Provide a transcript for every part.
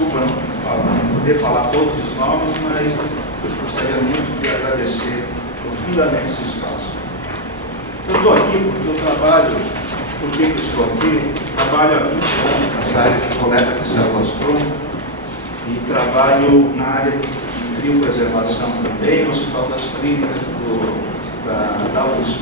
desculpa não poder falar todos os nomes, mas eu gostaria muito de agradecer profundamente esse espaço. Eu estou aqui porque eu trabalho, por que eu estou aqui? Trabalho há 20 anos nessa área de coleta de células-tronco e trabalho na área de criopreservação também, no Hospital das Clínicas da USP.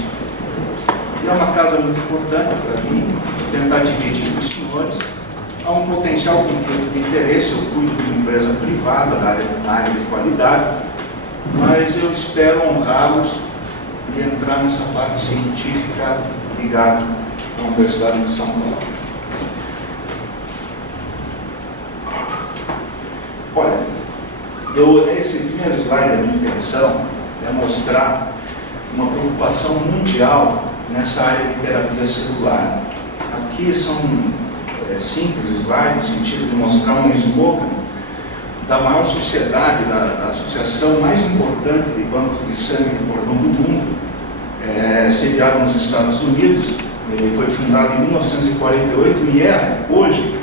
E é uma casa muito importante para mim, tentar dividir com os senhores. Há um potencial conflito de interesse, eu cuido de uma empresa privada na área de qualidade, mas eu espero honrá-los e entrar nessa parte científica ligada à Universidade de São Paulo. Olha, esse primeiro slide da minha intervenção é mostrar uma preocupação mundial nessa área de terapia celular. Aqui são simples slides, no sentido de mostrar um slogan da maior sociedade, da associação mais importante de bancos de sangue de cordão do mundo, sediado nos Estados Unidos. Ele foi fundado em 1948 e é, hoje,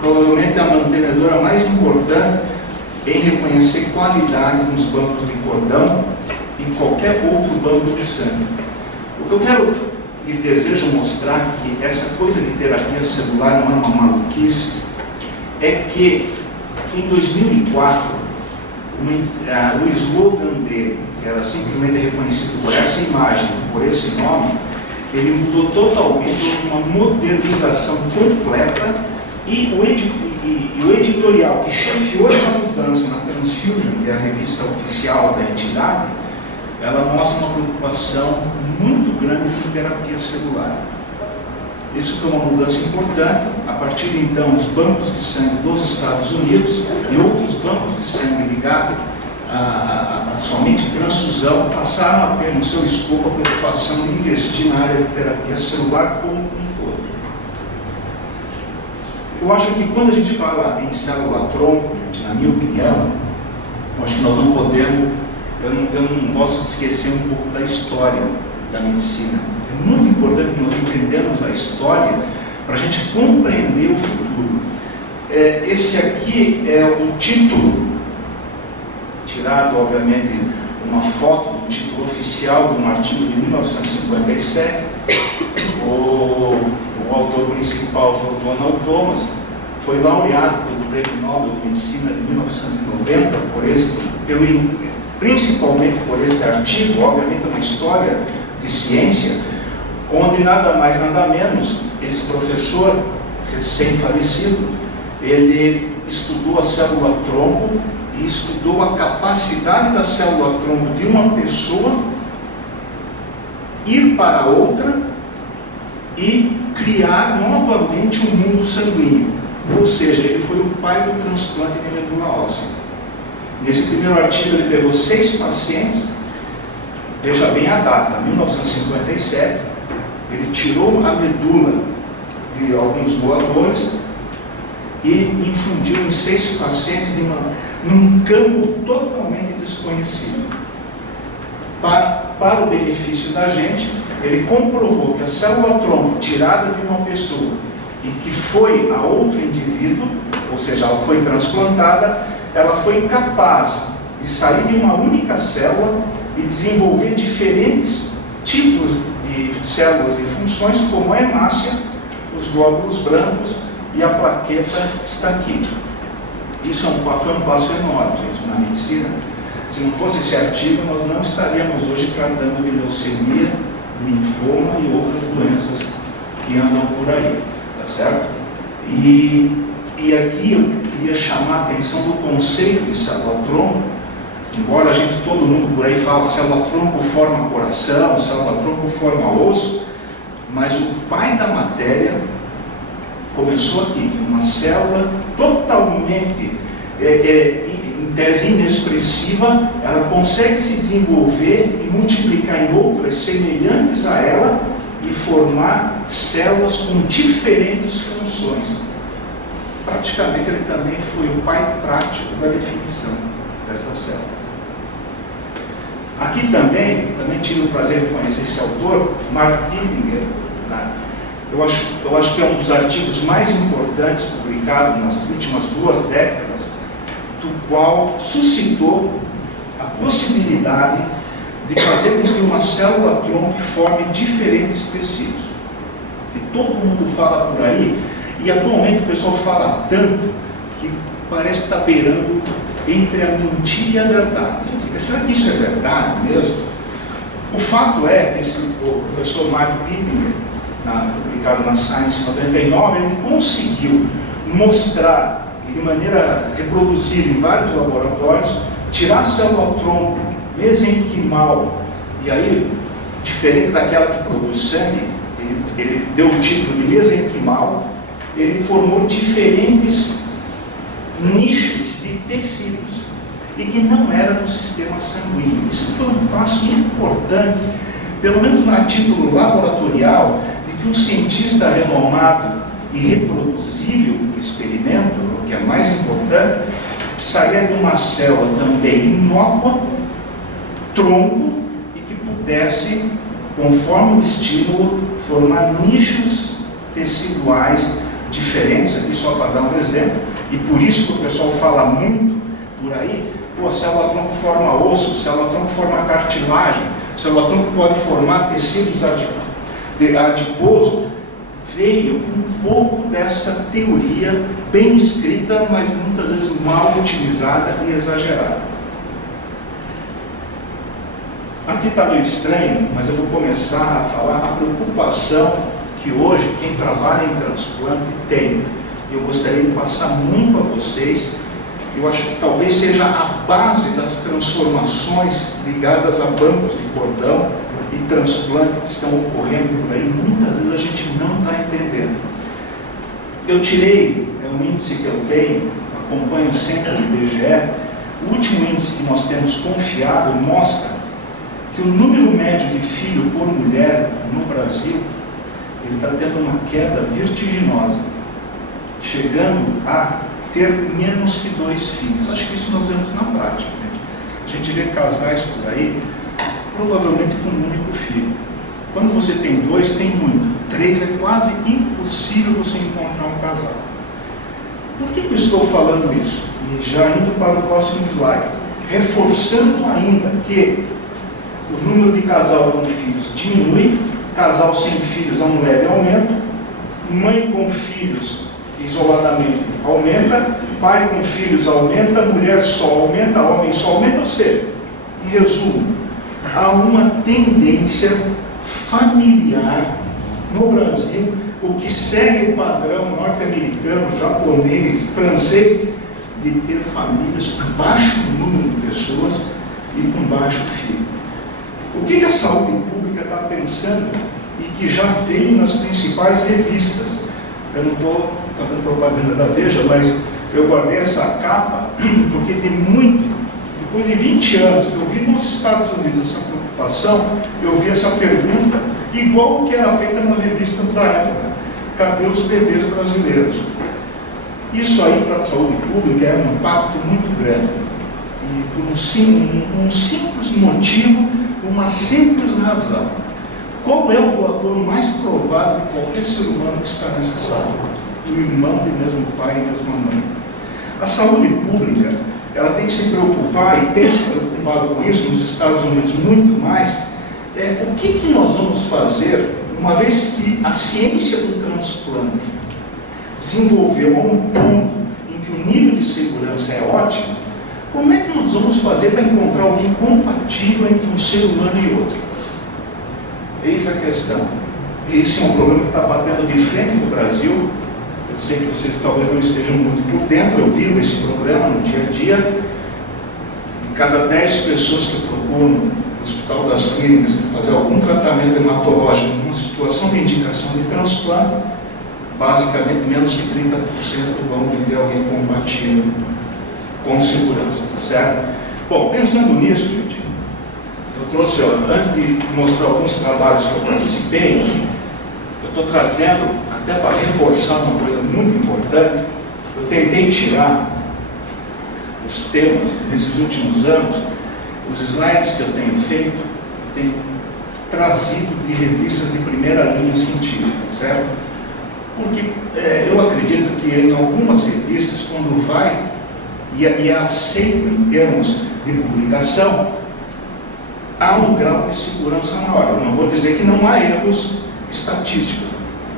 provavelmente a mantenedora mais importante em reconhecer qualidade nos bancos de cordão e qualquer outro banco de sangue. O que eu quero e desejo mostrar que essa coisa de terapia celular não é uma maluquice, é que em 2004 o slogan dele, que era simplesmente reconhecido por essa imagem, por esse nome, ele mudou totalmente, uma modernização completa, e o editorial que chefiou essa mudança na Transfusion, que é a revista oficial da entidade, ela mostra uma preocupação muito grande com terapia celular. Isso foi uma mudança importante. A partir de então, os bancos de sangue dos Estados Unidos e outros bancos de sangue ligados a somente transfusão passaram a ter no seu escopo a preocupação de investir na área de terapia celular como um todo. Eu acho que quando a gente fala em célula-tronco, na minha opinião, eu acho que nós não podemos, eu não posso esquecer um pouco da história da medicina. É muito importante que nós entendamos a história para a gente compreender o futuro. Esse aqui é o título, tirado, obviamente, uma foto do título oficial de um artigo de 1957. O autor principal foi o Donald Thomas, foi laureado pelo Prêmio Nobel de Medicina de 1990, principalmente por esse artigo, obviamente uma história de ciência, onde nada mais, nada menos, esse professor recém-falecido, ele estudou a célula-tronco e estudou a capacidade da célula-tronco de uma pessoa ir para outra e criar novamente um mundo sanguíneo. Ou seja, ele foi o pai do transplante de medula óssea. Nesse primeiro artigo ele pegou 6 pacientes, veja bem a data, 1957, ele tirou a medula de alguns doadores e infundiu em 6 pacientes num campo totalmente desconhecido. Para o benefício da gente, ele comprovou que a célula-tronco tirada de uma pessoa e que foi a outro indivíduo, ou seja, ela foi transplantada, ela foi capaz de sair de uma única célula e desenvolver diferentes tipos de células e funções, como a hemácia, os glóbulos brancos e a plaqueta que está aqui. Isso foi um passo enorme, gente, na medicina. Se não fosse esse artigo, nós não estaríamos hoje tratando de leucemia, linfoma e outras doenças que andam por aí, tá certo? E aqui eu queria chamar a atenção do conceito de célula-tronco. Embora todo mundo por aí fala que célula-tronco forma coração, célula-tronco forma osso, mas o pai da matéria começou aqui, uma célula totalmente, em tese inexpressiva, ela consegue se desenvolver e multiplicar em outras semelhantes a ela e formar células com diferentes funções. Praticamente ele também foi o pai prático da definição desta célula. Aqui também tive o prazer de conhecer esse autor, Mark Pidinger, eu acho que é um dos artigos mais importantes publicados nas últimas 2 décadas, do qual suscitou a possibilidade de fazer com que uma célula-tronco forme diferentes tecidos. E todo mundo fala por aí, e atualmente o pessoal fala tanto que parece que está beirando entre a mentira e a verdade. Será que isso é verdade mesmo? O fato é que o professor Mark Pittman, publicado na Science em 99, ele conseguiu mostrar de maneira reproduzível em vários laboratórios, tirar a célula-tronco mesenquimal, e aí, diferente daquela que produz sangue, ele deu o título de mesenquimal, ele formou diferentes nichos de tecidos, e que não era do sistema sanguíneo. Isso foi um passo importante, pelo menos a título laboratorial, de que um cientista renomado e reproduzível do experimento, o que é mais importante, saía de uma célula também inócua, tronco, e que pudesse, conforme o estímulo, formar nichos teciduais diferentes, aqui só para dar um exemplo, e por isso que o pessoal fala muito por aí, pô, célula-tronco forma osso, célula-tronco forma cartilagem, célula-tronco pode formar tecidos adiposos. Veio um pouco dessa teoria bem escrita, mas muitas vezes mal utilizada e exagerada. Aqui está meio estranho, mas eu vou começar a falar a preocupação que hoje quem trabalha em transplante tem. Eu gostaria de passar muito a vocês. Eu acho que talvez seja a base das transformações ligadas a bancos de cordão e transplante que estão ocorrendo por aí. Muitas vezes a gente não está entendendo. Eu tirei, é um índice que eu tenho, acompanho sempre o IBGE, o último índice que nós temos confiável mostra que o número médio de filho por mulher no Brasil, ele está tendo uma queda vertiginosa, chegando a ter menos que 2 filhos. Acho que isso nós vemos na prática. A gente vê casais por aí, provavelmente com um único filho. Quando você tem 2, tem muito. 3 é quase impossível você encontrar um casal. Por que eu estou falando isso? E já indo para o próximo slide, reforçando ainda que o número de casal com filhos diminui, casal sem filhos há um leve aumento, mãe com filhos isoladamente aumenta, pai com filhos aumenta, mulher só aumenta, homem só aumenta, ou seja, em resumo, há uma tendência familiar no Brasil, o que segue o padrão norte-americano, japonês, francês, de ter famílias com baixo número de pessoas e com baixo filho. O que a saúde pública está pensando e que já veio nas principais revistas? Eu não estou fazendo propaganda da Veja, mas eu guardei essa capa porque tem muito, depois de 20 anos que eu vi nos Estados Unidos essa preocupação, eu vi essa pergunta igual o que era feita na revista da época: cadê os bebês brasileiros? Isso aí para a saúde pública é um impacto muito grande, e por um simples motivo, uma simples razão. Qual é o doador mais provável de qualquer ser humano que está nessa sala? O irmão do mesmo pai e mesma mãe. A saúde pública, ela tem que se preocupar, e tem se preocupado com isso nos Estados Unidos muito mais, o que nós vamos fazer, uma vez que a ciência do transplante desenvolveu a um ponto em que o nível de segurança é ótimo, como é que nós vamos fazer para encontrar alguém compatível entre um ser humano e outro? Eis a questão. Esse é um problema que está batendo de frente no Brasil. Eu sei que vocês talvez não estejam muito por dentro, eu vivo esse problema no dia a dia. De cada 10 pessoas que procuram no Hospital das Clínicas fazer algum tratamento hematológico numa situação de indicação de transplante, basicamente menos que 30% vão viver alguém compatível com segurança, certo? Bom, pensando nisso, gente, eu trouxe, antes de mostrar alguns trabalhos que eu participei, eu estou trazendo, até para reforçar uma coisa muito importante, eu tentei tirar os temas nesses últimos anos, os slides que eu tenho feito, eu tenho trazido de revistas de primeira linha científica, certo? Porque eu acredito que em algumas revistas, quando vai e aceita em termos de publicação, há um grau de segurança maior. Eu não vou dizer que não há erros estatísticos,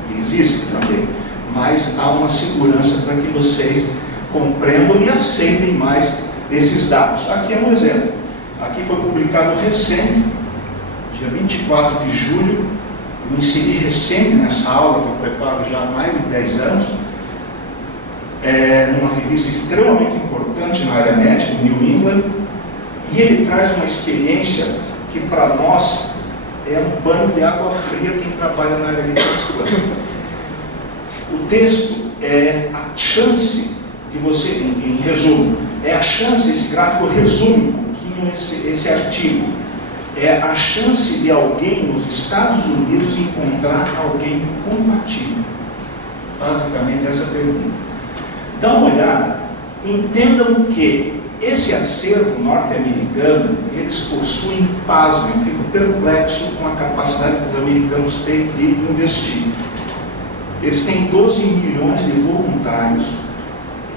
que existem também, mas há uma segurança para que vocês compreendam e aceitem mais esses dados. Aqui é um exemplo. Aqui foi publicado recente, dia 24 de julho, eu inseri recente nessa aula, que eu preparo já há mais de 10 anos, numa revista extremamente importante na área médica, New England, e ele traz uma experiência que para nós é um banho de água fria quem trabalha na área de literatura. O texto é a chance de você, em resumo, é a chance, esse gráfico resume um pouquinho esse artigo, é a chance de alguém nos Estados Unidos encontrar alguém compatível. Basicamente essa pergunta. Dá uma olhada, entendam que esse acervo norte-americano, eles possuem, pasmem, eu fico perplexo com a capacidade que os americanos têm de investir. Eles têm 12 milhões de voluntários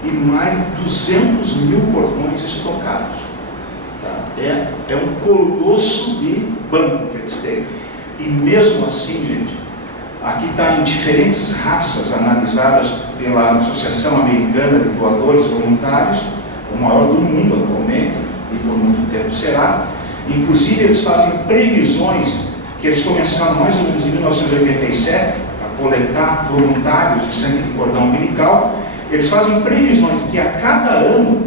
e mais de 200 mil cordões estocados. Tá? É um colosso de banco que eles têm. E mesmo assim, gente, aqui está em diferentes raças analisadas pela Associação Americana de Doadores Voluntários, o maior do mundo atualmente, e por muito tempo será. Inclusive, eles fazem previsões, que eles começaram mais ou menos em 1987, a coletar voluntários de sangue de cordão umbilical. Eles fazem previsões de que a cada ano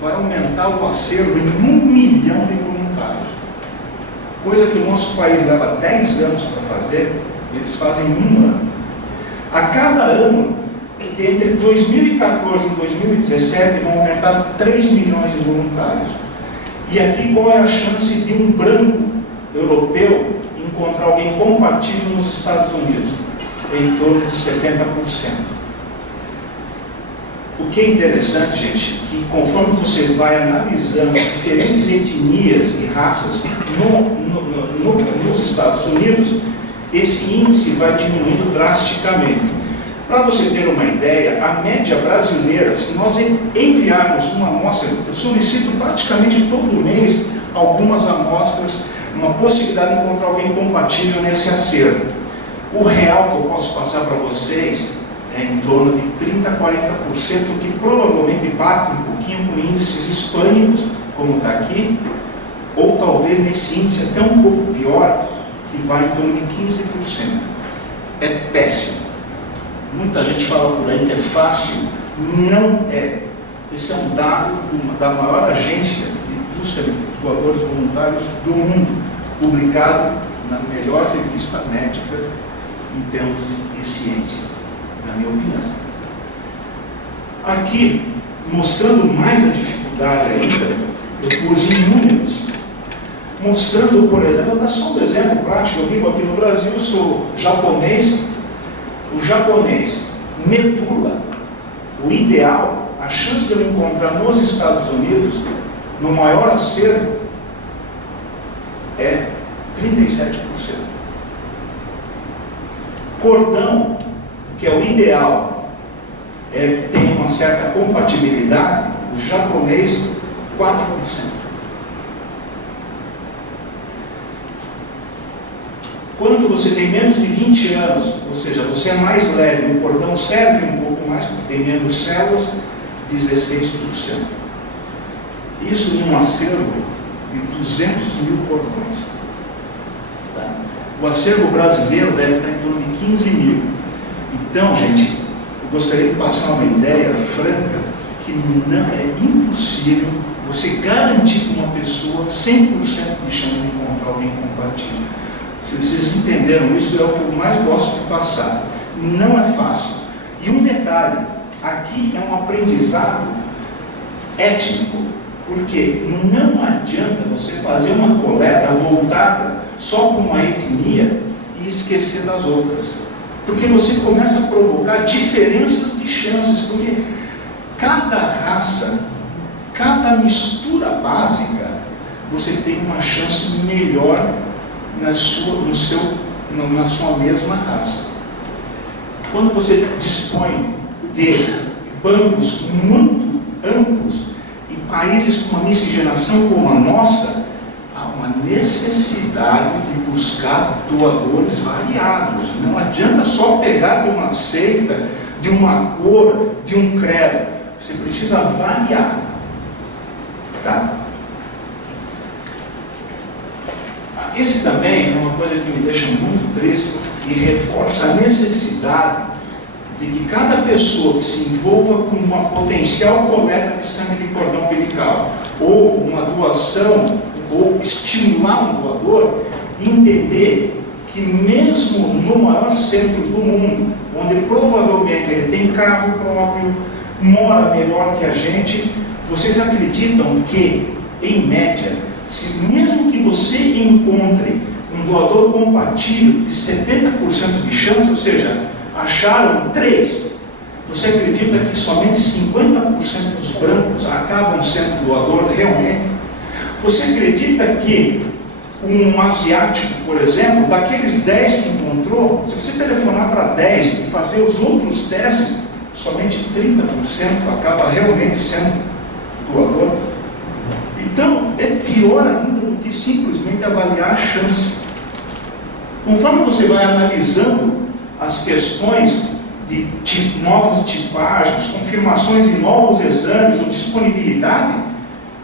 vai aumentar o acervo em 1 milhão de voluntários. Coisa que o nosso país leva 10 anos para fazer, eles fazem em 1 ano. A cada ano, entre 2014 e 2017, vão aumentar 3 milhões de voluntários. E aqui qual é a chance de um branco europeu encontrar alguém compatível nos Estados Unidos? Em torno de 70%. O que é interessante, gente, que conforme você vai analisando diferentes etnias e raças nos Estados Unidos, esse índice vai diminuindo drasticamente. Para você ter uma ideia, a média brasileira, se nós enviarmos uma amostra, eu solicito praticamente todo mês algumas amostras, uma possibilidade de encontrar alguém compatível nesse acervo. O real que eu posso passar para vocês é em torno de 30% a 40%, que provavelmente bate um pouquinho com índices hispânicos, como está aqui, ou talvez nesse índice até um pouco pior, que vai em torno de 15%. É péssimo. Muita gente fala por aí que é fácil. Não é. Esse é um dado da maior agência de indústria de doadores voluntários do mundo, publicado na melhor revista médica em termos de ciência, na minha opinião. Aqui, mostrando mais a dificuldade ainda, eu pus em números, mostrando, por exemplo, vou dar só um exemplo prático. Eu vivo aqui no Brasil, eu sou japonês. O japonês, medula, o ideal, a chance de eu encontrar nos Estados Unidos, no maior acervo, é 37%. Cordão, que é o ideal, que tem uma certa compatibilidade, o japonês, 4%. Quando você tem menos de 20 anos, ou seja, você é mais leve, o cordão serve um pouco mais, porque tem menos células, 16%. Isso em um acervo de 200 mil cordões. Tá? O acervo brasileiro deve estar em torno de 15 mil. Então, gente, eu gostaria de passar uma ideia franca, que não é impossível você garantir que uma pessoa 100% de chance de encontrar alguém compatível. Se vocês entenderam isso, é o que eu mais gosto de passar. Não é fácil. E um detalhe, aqui é um aprendizado étnico, porque não adianta você fazer uma coleta voltada só com uma etnia e esquecer das outras. Porque você começa a provocar diferenças de chances, porque cada raça, cada mistura básica, você tem uma chance melhor na sua mesma raça. Quando você dispõe de bancos muito amplos em países com uma miscigenação como a nossa, há uma necessidade de buscar doadores variados. Não adianta só pegar de uma seita, de uma cor, de um credo. Você precisa variar. Tá? Esse também é uma coisa que me deixa muito triste e reforça a necessidade de que cada pessoa que se envolva com uma potencial coleta de sangue de cordão umbilical, ou uma doação, ou estimular um doador, entender que mesmo no maior centro do mundo, onde provavelmente ele tem carro próprio, mora melhor que a gente, vocês acreditam que, em média, se mesmo que você encontre um doador compatível de 70% de chance, ou seja, acharam 3, você acredita que somente 50% dos brancos acabam sendo doador realmente? Você acredita que um asiático, por exemplo, daqueles 10 que encontrou, se você telefonar para 10 e fazer os outros testes, somente 30% acaba realmente sendo doador? Então, é pior ainda do que simplesmente avaliar a chance. Conforme você vai analisando as questões de novas tipagens, confirmações de novos exames ou disponibilidade,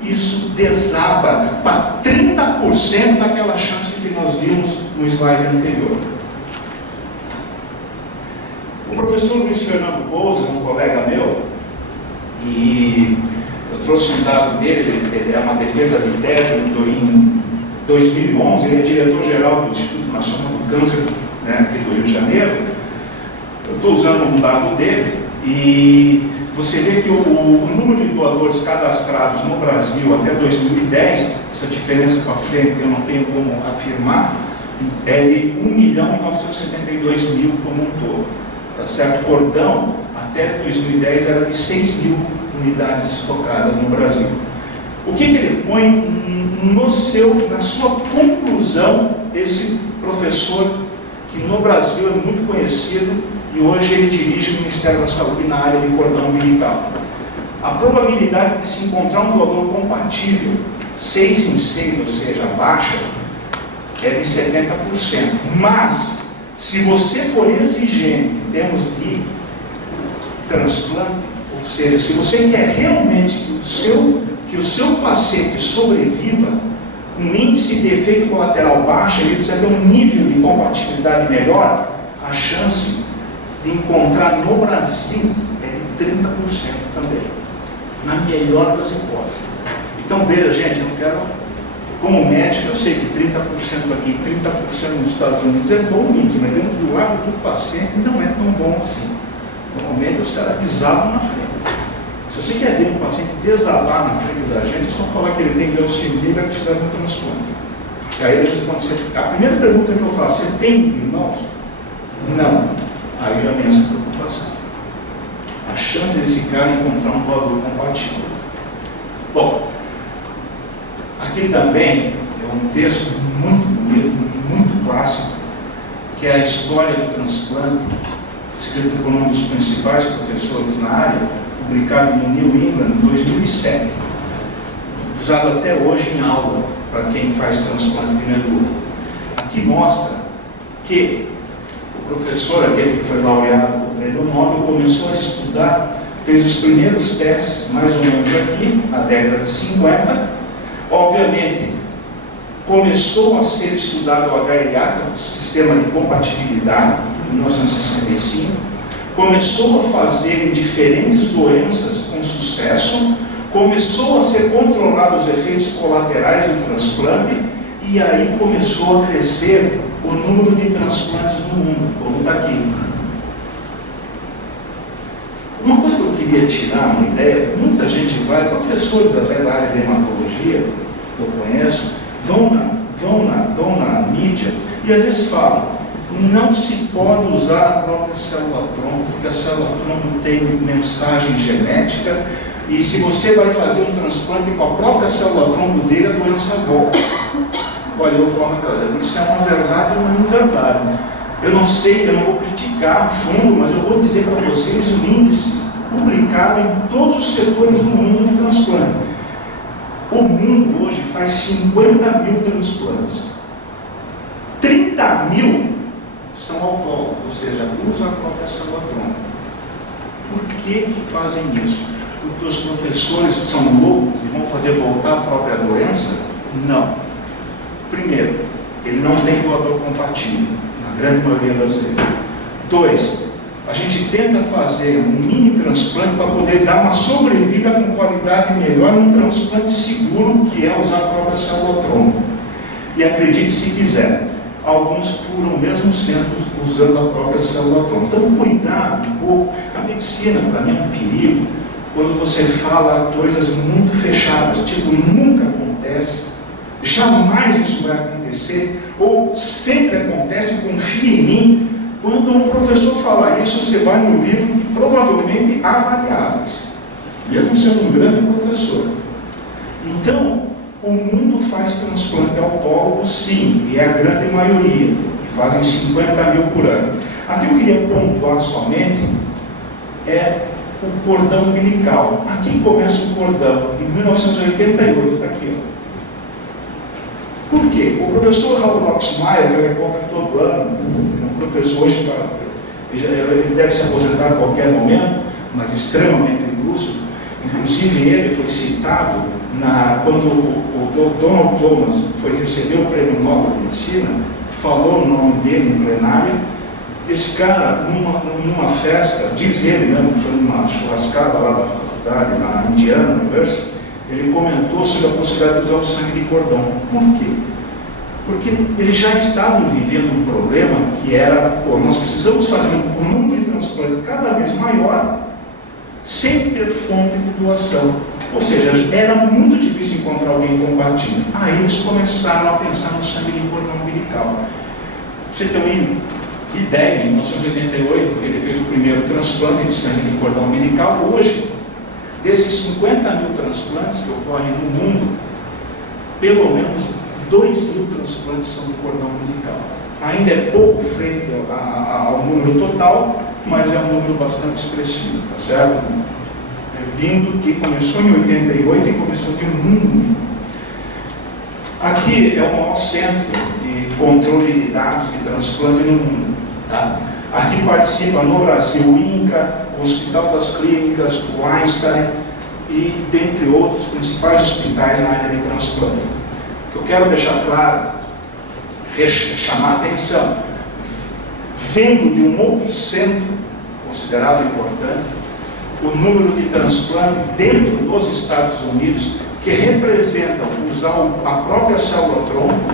isso desaba para 30% daquela chance que nós vimos no slide anterior. O professor Luiz Fernando Pousa, um colega meu, e eu trouxe um dado dele, ele é uma defesa de tese em 2011, ele é diretor-geral do Instituto Nacional do Câncer, aqui do Rio de Janeiro. Eu estou usando um dado dele e você vê que o número de doadores cadastrados no Brasil até 2010, essa diferença para frente eu não tenho como afirmar, é de 1.972.000 como um todo. Tá certo? Cordão, até 2010, era de 6.000 unidades estocadas no Brasil. O que ele põe na sua conclusão, esse professor, que no Brasil é muito conhecido, e hoje ele dirige o Ministério da Saúde na área de cordão umbilical. A probabilidade de se encontrar um doador compatível, 6 em 6, ou seja, baixa, é de 70%. Mas, se você for exigente em termos de transplante, ou seja, se você quer realmente que o seu paciente sobreviva, com índice de efeito colateral baixo, ele precisa ter um nível de compatibilidade melhor, a chance de encontrar no Brasil é de 30% também, na melhor das hipóteses. Então veja, gente, eu não quero, como médico, eu sei que 30% aqui, 30% nos Estados Unidos é bom índice, mas dentro do lado do paciente não é tão bom assim. Normalmente os caras desabam na frente. Se você quer ver um paciente desabar na frente da gente, é só falar que ele tem leucemia e precisa de um transplante. E aí eles vão dizer, a primeira pergunta que eu faço, você tem irmãos? Não. Aí já vem essa preocupação. A chance desse cara encontrar um doador compatível. Bom, aqui também é um texto muito bonito, muito clássico, que é a história do transplante, escrito por um dos principais professores na área, publicado no New England em 2007, usado até hoje em aula para quem faz transplante de medula. Aqui mostra que o professor, aquele que foi laureado com o prêmio Nobel, começou a estudar, fez os primeiros testes, mais ou menos aqui, na década de 50. Obviamente, começou a ser estudado o HLA, que é o sistema de compatibilidade, em 1965. Começou a fazer em diferentes doenças com sucesso, começou a ser controlado os efeitos colaterais do transplante, e aí começou a crescer o número de transplantes no mundo, como está aqui. Uma coisa que eu queria tirar uma ideia, muita gente vai, professores até da área de hematologia, que eu conheço, vão na mídia e às vezes falam, não se pode usar a própria célula-tronco, porque a célula-tronco tem mensagem genética, e se você vai fazer um transplante com a própria célula-tronco dele, a doença volta. Olha, eu vou falar uma coisa, isso é uma verdade ou uma inverdade. Eu não sei, eu não vou criticar a fundo, mas eu vou dizer para vocês o índice publicado em todos os setores do mundo de transplante. O mundo hoje faz 50 mil transplantes. 30 mil são autólogos, ou seja, usam a própria célula-tronco. Por que fazem isso? Porque os professores são loucos e vão fazer voltar a própria doença? Não. Primeiro, ele não tem doador compatível, na grande maioria das vezes. 2, a gente tenta fazer um mini transplante para poder dar uma sobrevida com qualidade melhor num transplante seguro, que é usar a própria célula-tronco. E acredite se quiser, alguns curam mesmo sendo usando a própria célula-tronco. Então, cuidado um pouco. A medicina, para mim, é um perigo quando você fala coisas muito fechadas, tipo, nunca acontece, jamais isso vai acontecer, ou sempre acontece, confia em mim. Quando um professor falar isso, você vai no livro que provavelmente há variáveis, mesmo sendo um grande professor. Então, o mundo faz transplante autólogo, sim, e é a grande maioria, e fazem 50 mil por ano. Aqui eu queria pontuar somente o cordão umbilical. Aqui começa o cordão, em 1988, está aqui, ó. Por quê? O professor Raul Loxmaier, que eu recordo todo ano, é um professor hoje, ele deve se aposentar a qualquer momento, mas extremamente ilustre. Inclusive ele foi citado quando o Donald Thomas foi receber o Prêmio Nobel de Medicina, falou o nome dele em plenária. Esse cara, numa festa, diz ele mesmo, que foi numa churrascada lá da faculdade, na Indiana University, ele comentou sobre a possibilidade de usar o sangue de cordão. Por quê? Porque eles já estavam vivendo um problema que era, nós precisamos fazer um número de transplante cada vez maior, sem ter fonte de doação. Ou seja, era muito difícil encontrar alguém compatível. Aí eles começaram a pensar no sangue de cordão umbilical. Pra você ter uma ideia, em 1988, ele fez o primeiro transplante de sangue de cordão umbilical. Hoje, desses 50 mil transplantes que ocorrem no mundo, pelo menos 2 mil transplantes são de cordão umbilical. Ainda é pouco frente ao número total, mas é um número bastante expressivo, tá certo? Vindo que começou em 88 e começou aqui no mundo. Aqui é o maior centro de controle de dados de transplante no mundo. Tá? Aqui participa no Brasil o INCA, o Hospital das Clínicas, o Einstein e dentre outros principais hospitais na área de transplante. O que eu quero deixar claro, chamar a atenção, vendo de um outro centro considerado importante, o número de transplante dentro dos Estados Unidos, que representam usar a própria célula-tronco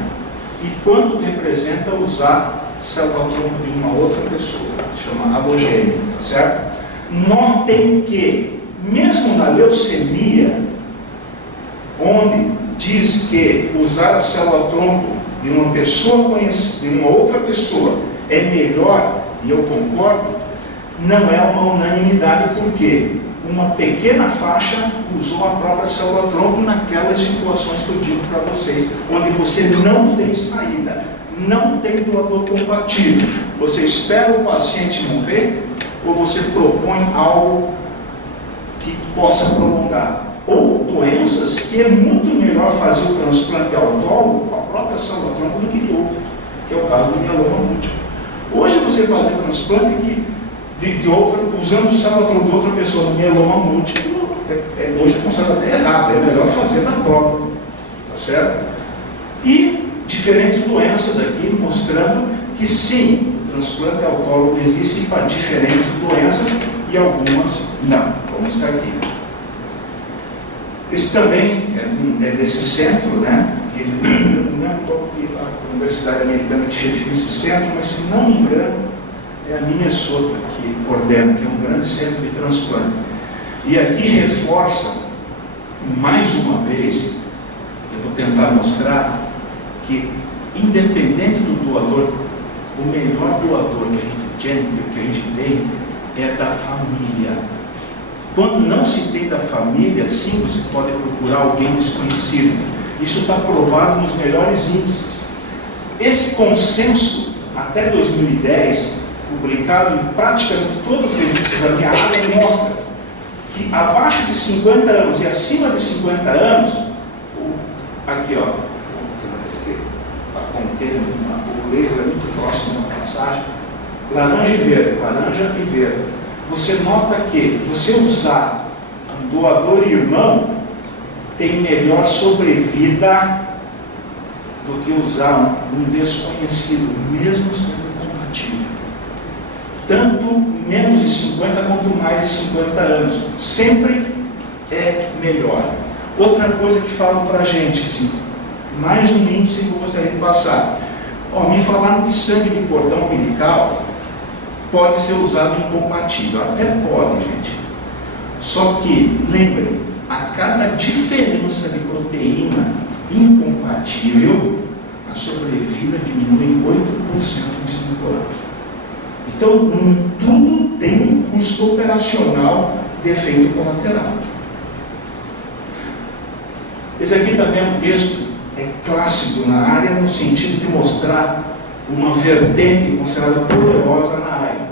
e quanto representa usar célula-tronco de uma outra pessoa, chama alogênio, tá certo? Notem que, mesmo na leucemia, onde diz que usar a célula-tronco de uma pessoa conhecida, de uma outra pessoa, é melhor, e eu concordo, não é uma unanimidade, porque uma pequena faixa usou a própria célula-tronco naquelas situações que eu digo para vocês, onde você não tem saída, não tem doador compatível. Você espera o paciente morrer, ou você propõe algo que possa prolongar. Ou doenças que é muito melhor fazer o transplante autólogo com a própria célula-tronco do que de outros, que é o caso do mieloma múltiplo. Hoje você fazer transplante usando célula-tronco de outra pessoa do mieloma múltiplo, hoje é considerado até errado, é melhor fazer na própria, tá certo? E diferentes doenças aqui mostrando que sim, o transplante autólogo existe para diferentes doenças e algumas não, como está aqui. Esse também é desse centro, né? Eu não lembro qual que a Universidade Americana que chefiou esse centro, mas se não me engano, é a Minnesota que coordena, que é um grande centro de transplante. E aqui reforça, mais uma vez, eu vou tentar mostrar que, independente do doador, o melhor doador que a gente tem é da família. Quando não se tem da família, sim, você pode procurar alguém desconhecido. Isso está provado nos melhores índices. Esse consenso, até 2010, publicado em praticamente todas as revistas da minha área, mostra que abaixo de 50 anos e acima de 50 anos, aqui ó, o laser é muito próximo da passagem, laranja e verde. Você nota que você usar um doador irmão tem melhor sobrevida do que usar um desconhecido, mesmo sendo compatível. Tanto menos de 50 quanto mais de 50 anos. Sempre é melhor. Outra coisa que falam para a gente, assim, mais um índice que eu gostaria de passar. Me falaram que sangue de cordão umbilical pode ser usado incompatível. Até pode, gente. Só que, lembrem, a cada diferença de proteína incompatível, a sobrevida diminui 8% em 5 anos. Então, tudo tem um custo operacional de efeito colateral. Esse aqui também é um texto clássico na área, no sentido de mostrar uma vertente considerada poderosa na área.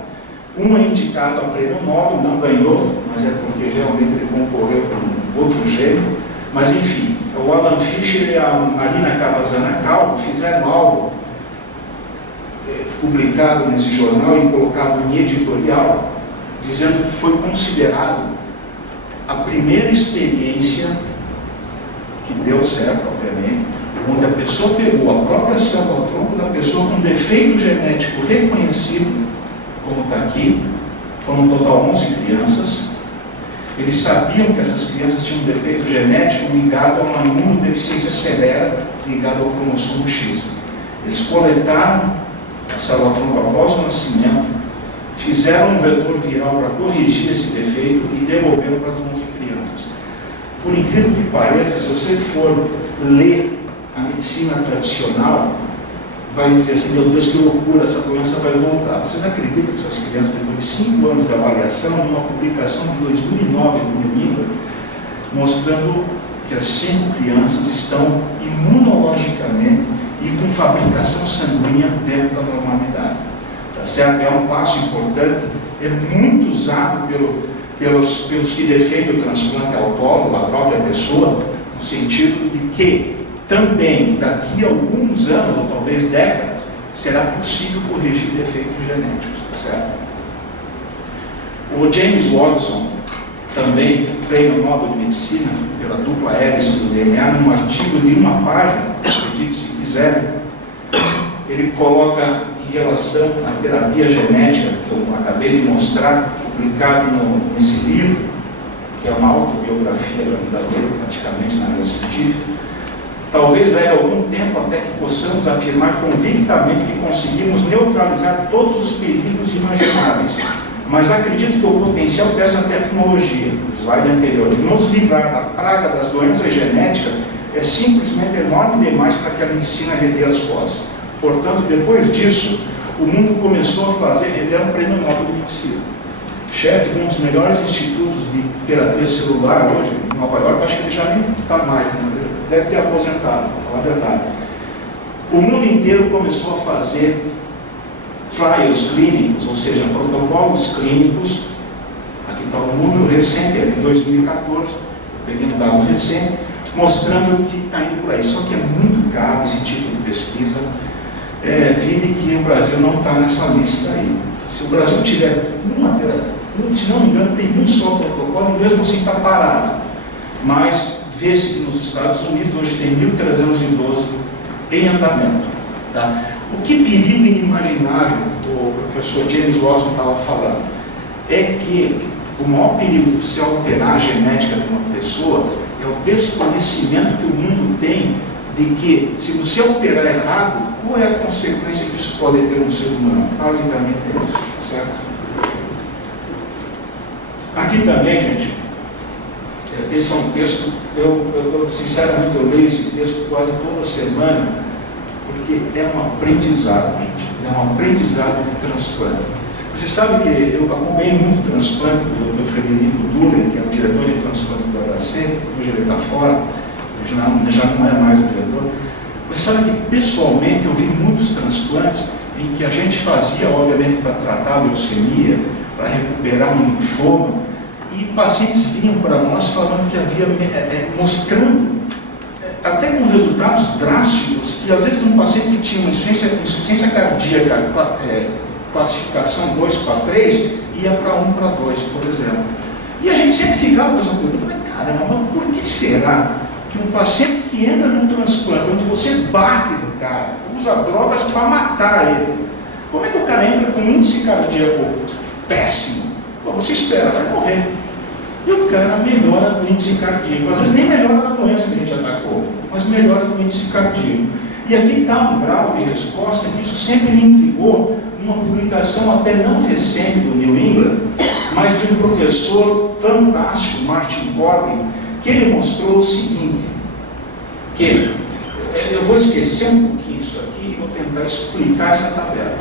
Uma é indicada ao prêmio Nobel, não ganhou, mas é porque realmente ele concorreu com outro gênero. Mas enfim, o Alan Fisher e a Marina Cavazana Calvo fizeram algo publicado nesse jornal e colocado em editorial, dizendo que foi considerado a primeira experiência que deu certo, obviamente, onde a pessoa pegou a própria célula-tronco da pessoa com defeito genético reconhecido, como está aqui, foram no total 11 crianças. Eles sabiam que essas crianças tinham um defeito genético ligado a uma imunodeficiência severa, ligado ao cromossomo X. Eles coletaram a célula-tronco após o nascimento, fizeram um vetor viral para corrigir esse defeito e devolveram para as 11 crianças. Por incrível que pareça, se você for ler a medicina tradicional, vai dizer assim, meu Deus, que loucura, essa doença vai voltar. Vocês acreditam que essas crianças, depois de 5 anos de avaliação, numa publicação de 2009 no New England, mostrando que as 5 crianças estão imunologicamente e com fabricação sanguínea dentro da normalidade. Tá certo? É um passo importante, é muito usado pelos que defendem o transplante autólogo, a própria pessoa, no sentido de que também, daqui a alguns anos, ou talvez décadas, será possível corrigir defeitos genéticos, tá certo? O James Watson, também prêmio Nobel de Medicina, pela dupla hélice do DNA, num artigo de uma página, acredite se quiser, ele coloca em relação à terapia genética, que eu acabei de mostrar, publicado nesse livro, que é uma autobiografia da vida dele, praticamente na área científica. Talvez leve algum tempo até que possamos afirmar convictamente que conseguimos neutralizar todos os perigos imagináveis. Mas acredito que o potencial dessa tecnologia, o slide anterior, de nos livrar da praga das doenças genéticas é simplesmente enorme demais para que a medicina rendesse as costas. Portanto, depois disso, o mundo começou a fazer, ele era um prêmio Nobel de Medicina. Chefe de um dos melhores institutos de terapia celular hoje, em Nova York, acho que ele já nem está mais, né? Deve ter aposentado, para falar a verdade. O mundo inteiro começou a fazer trials clínicos, ou seja, protocolos clínicos. Aqui está um número recente, é de 2014, eu peguei um dado recente, mostrando que está indo por aí. Só que é muito caro esse tipo de pesquisa. Vire que o Brasil não está nessa lista aí. Se o Brasil tiver uma terapia, se não me engano, tem um só protocolo, e mesmo assim está parado. Mas vê-se que nos Estados Unidos hoje tem 1.312 em andamento. Tá? O que perigo inimaginável o professor James Watson estava falando é que o maior perigo de você alterar a genética de uma pessoa é o desconhecimento que o mundo tem de que, se você alterar errado, qual é a consequência que isso pode ter no ser humano? Basicamente é isso, certo? Aqui também, gente, esse é um texto, eu sinceramente eu leio esse texto quase toda semana, porque é um aprendizado, gente, é um aprendizado de transplante. Você sabe que eu acompanhei muito o transplante do Frederico Duller, que é o diretor de transplante do HC, hoje ele está fora, já não é mais o diretor. Mas sabe que, pessoalmente, eu vi muitos transplantes em que a gente fazia, obviamente, para tratar a leucemia, para recuperar um linfoma, e pacientes vinham para nós falando que havia, mostrando, até com resultados drásticos, que às vezes um paciente que tinha uma insuficiência cardíaca, classificação 2 para 3, ia para 1 para 2, por exemplo. E a gente sempre ficava com essa pergunta, caramba, por que será que um paciente que entra num transplante, onde você bate no cara, usa drogas para matar ele, como é que o cara entra com um índice cardíaco péssimo? Bom, você espera, vai morrer. E o cara melhora com o índice cardíaco. Às vezes nem melhora a doença que a gente atacou, mas melhora com o índice cardíaco. E aqui está um grau de resposta que isso sempre me intrigou numa publicação até não recente do New England, mas de um professor fantástico, Martin Corbin, que ele mostrou o seguinte, que eu vou esquecer um pouquinho isso aqui e vou tentar explicar essa tabela.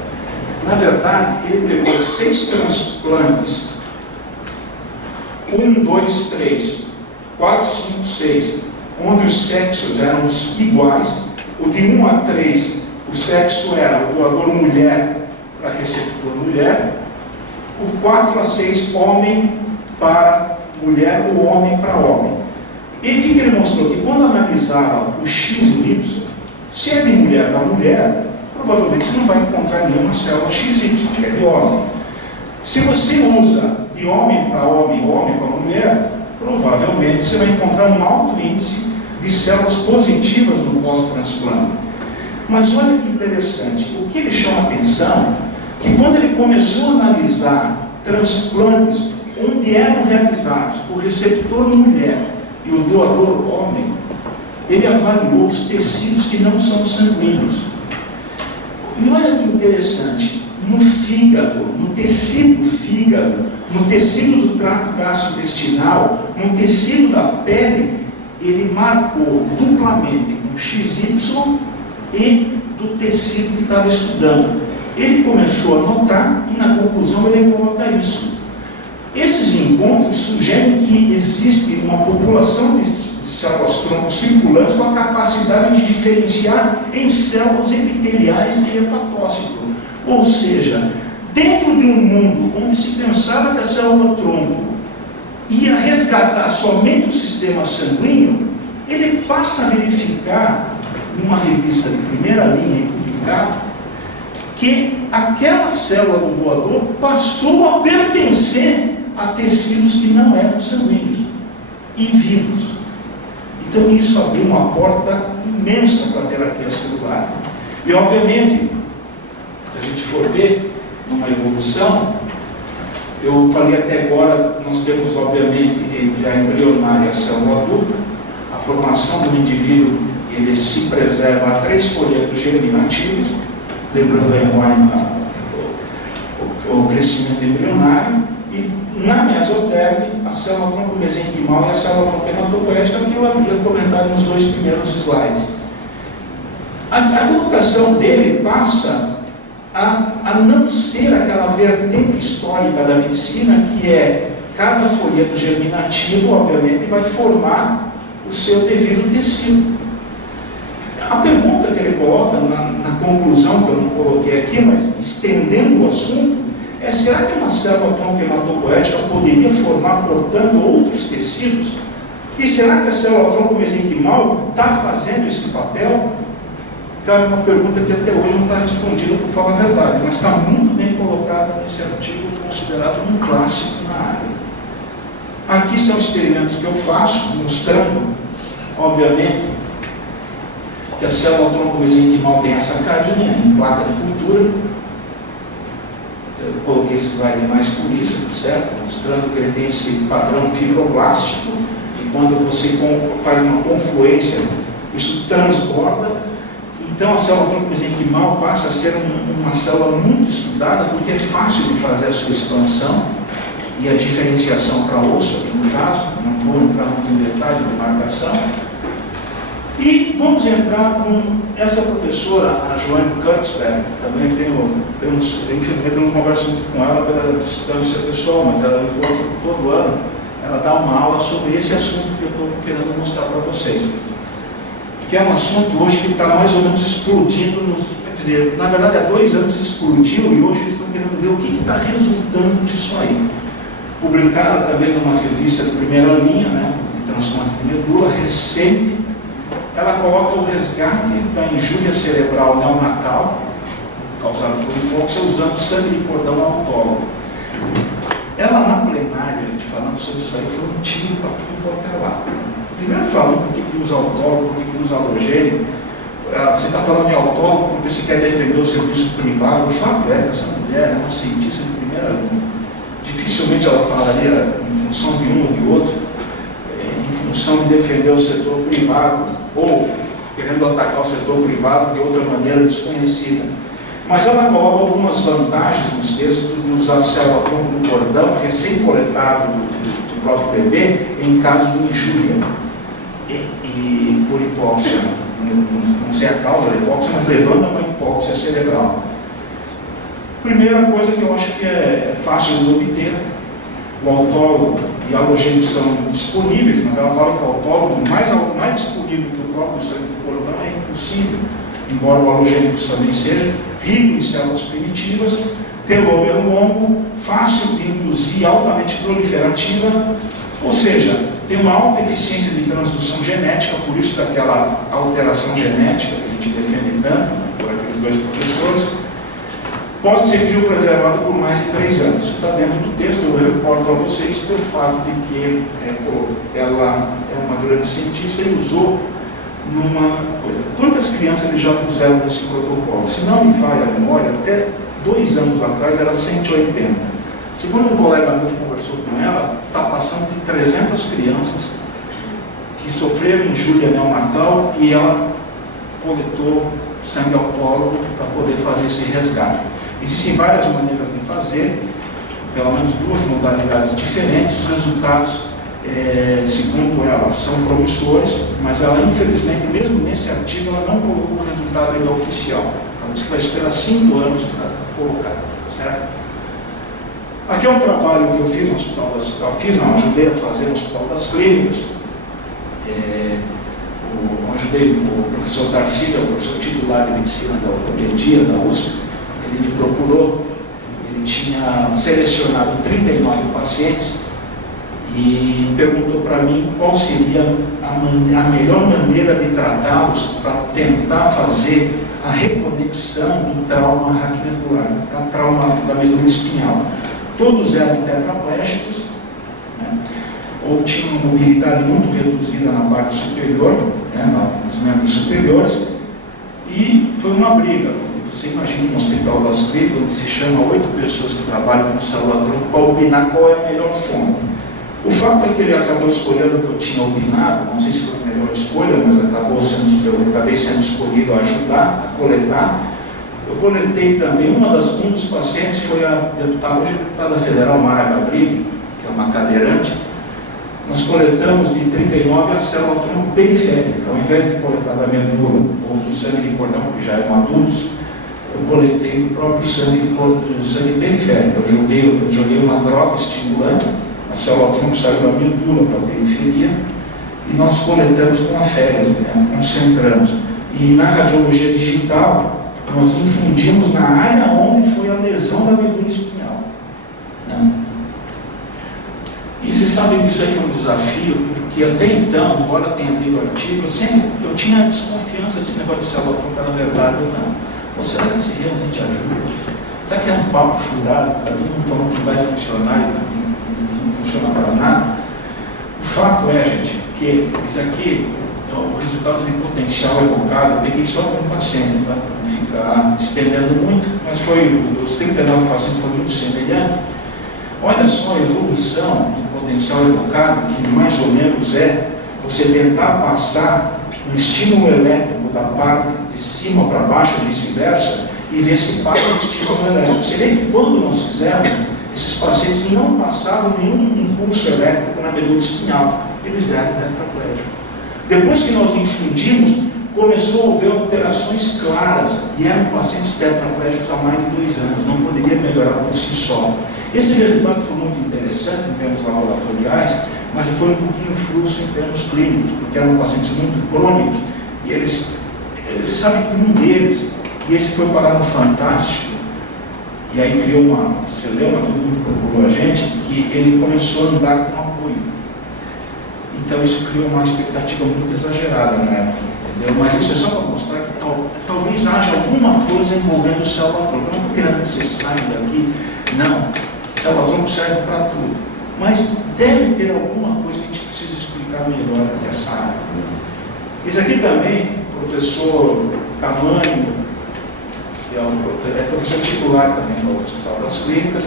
Na verdade, ele pegou 6 transplantes, 1, 2, 3, 4, 5, 6, onde os sexos eram iguais. O de 1 a 3, o sexo era o doador mulher para receptor mulher, o 4 a 6, homem para mulher, o homem para homem. E o que ele mostrou? Que quando analisaram o X e o Y, se é de mulher para mulher, provavelmente você não vai encontrar nenhuma célula XY, que é de homem. Se você usa de homem para homem, homem para mulher, provavelmente você vai encontrar um alto índice de células positivas no pós-transplante. Mas olha que interessante, o que ele chama a atenção, que quando ele começou a analisar transplantes onde eram realizados por receptor mulher e o doador homem, ele avaliou os tecidos que não são sanguíneos. E olha que interessante, no fígado, no tecido do fígado, no tecido do trato gastrointestinal, no tecido da pele, ele marcou duplamente com XY e do tecido que estava estudando. Ele começou a notar e na conclusão ele coloca isso. Esses encontros sugerem que existe uma população de células tronco circulantes com a capacidade de diferenciar em células epiteliais e hepatócito. Ou seja, dentro de um mundo onde se pensava que a célula tronco ia resgatar somente o sistema sanguíneo, ele passa a verificar, numa revista de primeira linha e publicada, que aquela célula do doador passou a pertencer a tecidos que não eram sanguíneos e vivos. Então isso abriu uma porta imensa para a terapia celular. E obviamente, se a gente for ver numa evolução, eu falei até agora, nós temos obviamente entre a embrionária e a célula adulta, a formação do indivíduo, ele se preserva a 3 folhetos germinativos, lembrando aí o crescimento embrionário, e na mesoderme, a célula tronco mesenquimal e a célula tronco hematopoética, que eu havia comentado nos 2 primeiros slides. A colocação dele passa a não ser aquela vertente histórica da medicina, que é cada folheto germinativo, obviamente, vai formar o seu devido tecido. A pergunta que ele coloca na conclusão, que eu não coloquei aqui, mas estendendo o assunto, é: será que uma célula tronco hematopoética poderia formar, portanto, outros tecidos? E será que a célula tronco mesenquimal está fazendo esse papel? Cara, é uma pergunta que até hoje não está respondida, por falar a verdade, mas está muito bem colocada nesse artigo, considerado um clássico na área. Aqui são experimentos que eu faço, mostrando, obviamente, que a célula tronco mesenquimal tem essa carinha em placa de cultura. Eu coloquei esse slide mais por isso, certo? Mostrando que ele tem esse padrão fibroblástico, e quando você faz uma confluência, isso transborda. Então a célula tronco mesenquimal passa a ser uma célula muito estudada, porque é fácil de fazer a sua expansão e a diferenciação para osso, aqui no caso, não vou entrar em detalhes de marcação. E vamos entrar com essa professora, a Joanne Kurtzberg. Também infelizmente eu não converso muito com ela pela distância pessoal, mas ela encontra todo ano, ela dá uma aula sobre esse assunto que eu estou querendo mostrar para vocês. que é um assunto hoje que está mais ou menos explodindo, quer dizer, na verdade há 2 anos explodiu e hoje eles estão querendo ver o que está resultando disso aí. Publicada também numa revista de primeira linha, né, de transplante de medula, recente, ela coloca o resgate da injúria cerebral neonatal, causada por hipóxia, usando sangue de cordão autólogo. Ela, na plenária, falando sobre isso aí, foi um tiro para tudo quanto é lá. Primeiro falando por que usa autólogo, por que usa halogênio. Você está falando em autólogo porque você quer defender o serviço privado. O fato é que essa mulher é uma cientista de primeira linha. Dificilmente ela falaria em função de um ou de outro, em função de defender o setor privado, ou querendo atacar o setor privado de outra maneira desconhecida. Mas ela coloca algumas vantagens nos textos de usar célula-tronco do cordão recém-coletado do próprio bebê em caso de injúria e por hipóxia. Não sei a causa da hipóxia, mas levando a uma hipóxia cerebral. Primeira coisa que eu acho que é fácil de obter, o autólogo e a halogênio são disponíveis, mas ela fala que o autólogo mais disponível que o próprio sangue do cordão é impossível, embora o halogênio também seja rico em células primitivas, telômero longo, fácil de induzir, altamente proliferativa, ou seja, tem uma alta eficiência de transdução genética, por isso daquela alteração genética que a gente defende tanto, por aqueles 2 professores. Pode ser criopreservado por mais de 3 anos. Isso está dentro do texto, eu reporto a vocês pelo fato de que ela é uma grande cientista e usou numa coisa. Quantas crianças eles já puseram nesse protocolo? Se não me falha a memória, até 2 anos atrás era 180. Segundo um colega meu que conversou com ela, está passando de 300 crianças que sofreram injúria neonatal e ela coletou sangue autólogo para poder fazer esse resgate. Existem várias maneiras de fazer, pelo menos 2 modalidades diferentes. Os resultados, segundo ela, são promissores, mas ela, infelizmente, mesmo nesse artigo, ela não colocou o resultado ainda oficial. Ela disse que vai esperar 5 anos para colocar, certo? Aqui é um trabalho que eu fiz no Hospital das Clínicas, ajudei a fazer no Hospital das Clínicas. Ajudei o professor Darcy, que é o professor titular de medicina da ortopedia da USP. Ele me procurou, ele tinha selecionado 39 pacientes e perguntou para mim qual seria a melhor maneira de tratá-los para tentar fazer a reconexão do trauma raquimedular, o trauma da medula espinhal. Todos eram tetraplégicos, né, ou tinham uma mobilidade muito reduzida na parte superior, né, nos membros superiores, e foi uma briga. Você imagina um hospital das clínicas, onde se chama 8 pessoas que trabalham com célula-tronco para opinar qual é a melhor fonte. O fato é que ele acabou escolhendo o que eu tinha opinado, não sei se foi a melhor escolha, mas eu acabei sendo escolhido a ajudar, a coletar. Eu coletei também, um dos pacientes foi a deputada federal Mara Gabrilli, que é uma cadeirante. Nós coletamos de 39 a célula-tronco periférica. Ao invés de coletar da medula ou do sangue de cordão, que já eram adultos, eu coletei o próprio sangue periférico. Eu joguei uma droga estimulante, a célula-tronco saiu da medula para a periferia, e nós coletamos com aféres, né, concentramos. E na radiologia digital, nós infundimos na área onde foi a lesão da medula espinhal, né? E vocês sabem que isso aí foi um desafio, porque até então, embora tenha lido o artigo, eu tinha desconfiança desse negócio de célula-tronco, na verdade ou não. Ou será que se realmente ajuda? Será que é um papo furado, todo mundo falando que vai funcionar e não funciona para nada? O fato é, gente, que isso aqui, o resultado de potencial evocado, eu peguei só com um paciente, para não ficar estendendo muito, mas os 39 pacientes foram muito semelhantes. Olha só a evolução do potencial evocado, que mais ou menos é você tentar passar um estímulo elétrico da parte de cima para baixo, vice-versa, e ver se passa o estímulo elétrico. Você vê que quando nós fizemos, esses pacientes não passavam nenhum impulso elétrico na medula espinhal, eles eram tetraplégicos. Depois que nós infundimos, começou a haver alterações claras, e eram pacientes tetraplégicos há mais de 2 anos, não poderia melhorar por si só. Esse resultado foi muito interessante em termos laboratoriais, mas foi um pouquinho frouxo em termos clínicos, porque eram pacientes muito crônicos, E eles sabem que um deles, e esse foi parar no Fantástico, e aí criou uma celeuma, todo mundo procurou a gente, que ele começou a andar com apoio. Então isso criou uma expectativa muito exagerada na época, entendeu? Mas isso é só para mostrar que talvez haja alguma coisa envolvendo o céu-tronco. Não estou querendo que vocês saiam daqui, não. O céu-tronco serve para tudo. Mas deve ter alguma coisa que a gente precisa explicar melhor dessa área. Esse aqui também, professor Camanho, que é professor titular também no Hospital das Clínicas,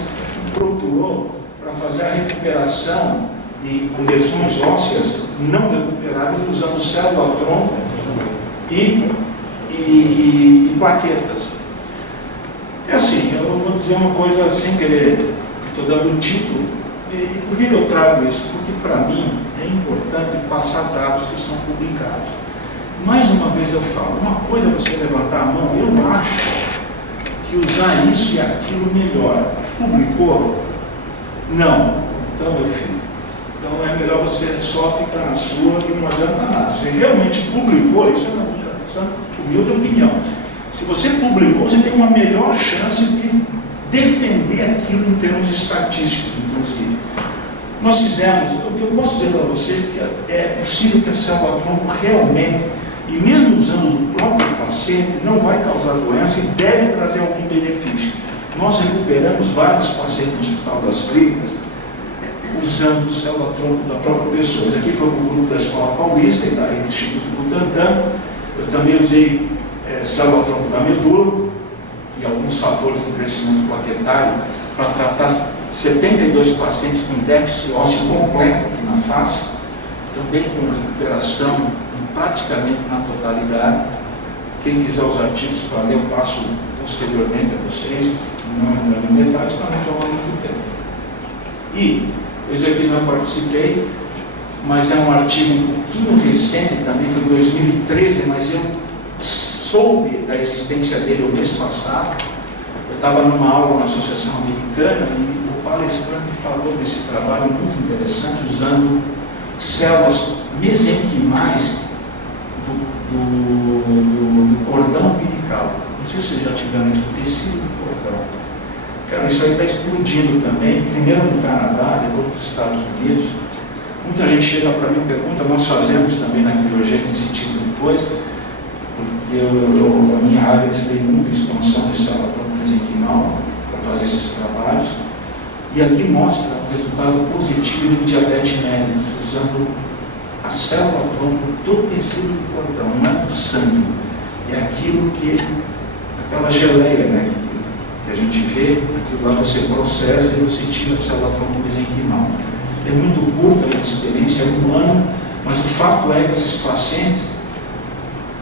procurou para fazer a recuperação de lesões ósseas não recuperáveis usando célula-tronco e plaquetas. É assim, eu vou dizer uma coisa sem querer, estou dando um título. E por que eu trago isso? Porque para mim é importante passar dados que são publicados. Mais uma vez eu falo, uma coisa é você levantar a mão, eu acho que usar isso e aquilo melhora. Publicou? Não. Então, meu filho, então é melhor você só ficar na sua e não adianta nada. Se realmente publicou, isso é uma minha humilde opinião. Se você publicou, você tem uma melhor chance de defender aquilo em termos estatísticos, inclusive. Nós fizemos, o que eu posso dizer para vocês que é possível que a célula-tronco realmente, e mesmo usando do próprio paciente, não vai causar doença e deve trazer algum benefício. Nós recuperamos vários pacientes no Hospital das Clínicas usando o célula-tronco da própria pessoa. Esse aqui foi o grupo da Escola Paulista e da Instituto Butantan. Eu também usei célula-tronco da medula e alguns fatores de crescimento plaquetário para tratar 72 pacientes com déficit ósseo completo aqui na face, também com recuperação praticamente na totalidade. Quem quiser os artigos para ler, eu passo posteriormente a vocês, não entrando em detalhes, para não tomar muito tempo. E esse aqui não participei, mas é um artigo um pouquinho recente também, foi em 2013, mas eu soube da existência dele o mês passado. Eu estava numa aula na Associação Americana e o palestrante falou desse trabalho muito interessante, usando células mesenquimais do cordão umbilical. Não sei se vocês já tiveram isso, tecido do cordão. Cara, isso aí está explodindo também, primeiro no Canadá, depois nos Estados Unidos. Muita gente chega para mim e pergunta, nós fazemos também na criogênica esse tipo de coisa, porque a minha área tem muita expansão de célula-tronco mesenquimal para fazer esses trabalhos. E aqui mostra o resultado positivo em diabetes mellitus, usando a célula-tronco do tecido do cordão, não é do sangue. É aquilo que, aquela geleia, né, que a gente vê, aquilo lá você processa e você tira a célula-tronco mesenquimal. É muito curta a experiência, é 1 ano, mas o fato é que esses pacientes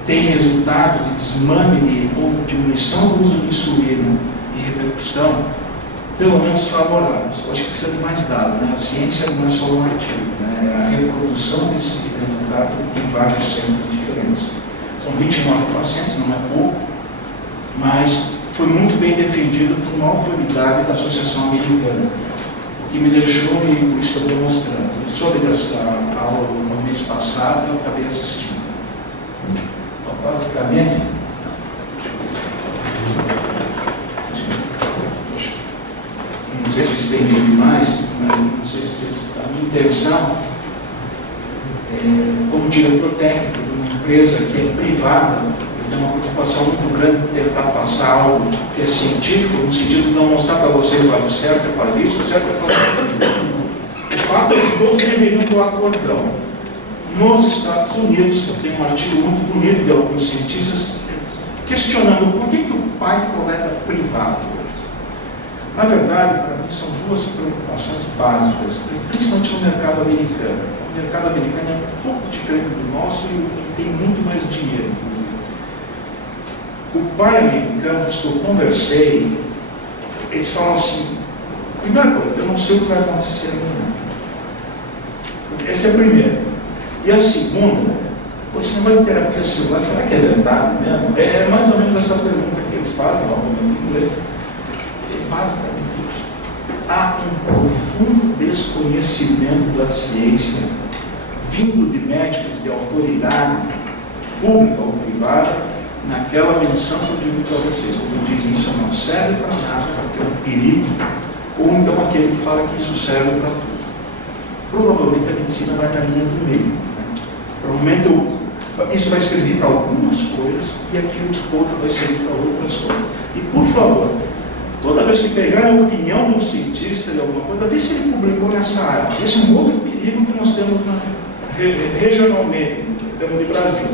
têm resultados de desmame ou diminuição do uso de insulina e repercussão, pelo menos favoráveis. Eu acho que precisa de mais dados, né? A ciência não é só um artigo, né? É a reprodução desse resultado em vários centros diferentes. São 29 pacientes, não é pouco, mas foi muito bem defendido por uma autoridade da Associação Americana, o que me deixou, e por isso estou mostrando. Sobre essa aula no mês passado, eu acabei assistindo. Então, basicamente, não sei se estendi demais, mas não sei se a minha intenção, como diretor técnico de uma empresa que é privada, eu tenho uma preocupação muito grande de tentar passar algo que é científico, no sentido de não mostrar para vocês, olha, o certo é fazer isso, o certo é fazer isso. O fato é que todos deveriam doar cordão. Nos Estados Unidos, tem um artigo muito bonito de alguns cientistas questionando por que o pai coleta privado. Na verdade, para mim, são duas preocupações básicas, principalmente no mercado americano. O mercado americano é um pouco diferente do nosso e tem muito mais dinheiro. O pai americano, que eu conversei, eles falam assim, primeira coisa, eu não sei o que vai acontecer amanhã. Essa é a primeira. E a segunda, você não vai terapia celular, será que é verdade mesmo? É mais ou menos essa pergunta que eles fazem, obviamente em inglês. É basicamente isso. Há um profundo desconhecimento da ciência, vindo de médicos de autoridade, pública ou privada, naquela menção que eu digo para vocês, quando dizem isso não serve para nada, porque é um perigo, ou então aquele que fala que isso serve para tudo. Provavelmente a medicina vai na linha do meio. Né? Provavelmente isso vai servir para algumas coisas e aquilo outro vai servir para outras coisas. E por favor, toda vez que pegarem a opinião de um cientista de alguma coisa, vê se ele publicou nessa área. Esse é um outro perigo que nós temos regionalmente, em termos de Brasil.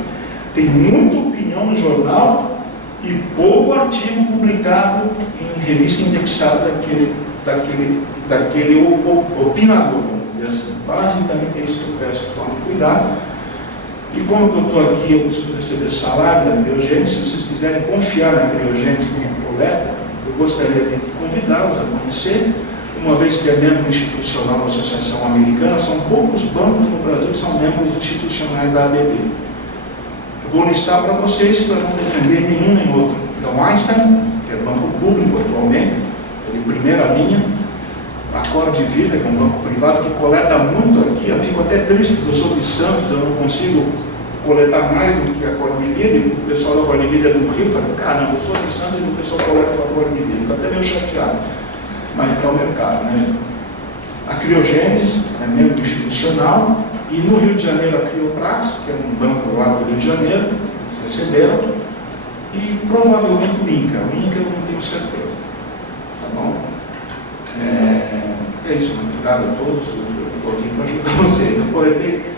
Tem muita opinião no jornal e pouco artigo publicado em revista indexada daquele opinador. Assim. Basicamente é isso que eu peço que tomem cuidado. E como eu estou aqui, eu preciso receber salário da criogênese. Se vocês quiserem confiar na criogênese como coleta, eu gostaria de convidá-los a conhecer, uma vez que é membro institucional da Associação Americana. São poucos bancos no Brasil que são membros institucionais da ABB. Eu vou listar para vocês, para não defender nenhum nem outro. Então, Einstein, que é banco público atualmente, é de primeira linha. A Cor de Vida, que é um banco privado que coleta muito aqui. Eu fico até triste, porque eu sou de Santos, eu não consigo coletar mais do que a Cor de Vida, e o pessoal da Cor de Vida é do Rio. Eu falo, caramba, eu sou de Santos e o pessoal coleta com a Cor de Vida. Fico até meio chateado, mas é o mercado, né? A Criogênese é membro institucional, e no Rio de Janeiro a Crioprax, que é um banco lá do Rio de Janeiro, eles receberam, e provavelmente o INCA. O INCA eu não tenho certeza. Tá bom? É isso, muito obrigado a todos. Eu estou aqui para ajudar vocês.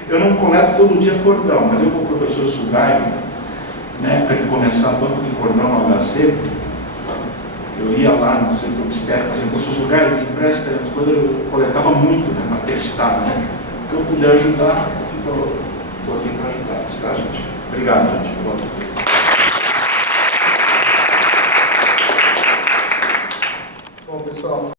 Eu não coleto todo dia cordão, mas eu com o professor Sugai, na época de começar o banco de cordão no HC, eu ia lá no centro obstétrico, fazendo professor Sugai, que empresta as coisas, eu coletava muito, né, para testar, né? Se eu puder ajudar, estou aqui para ajudar, tá, gente? Obrigado, gente. Bom, pessoal.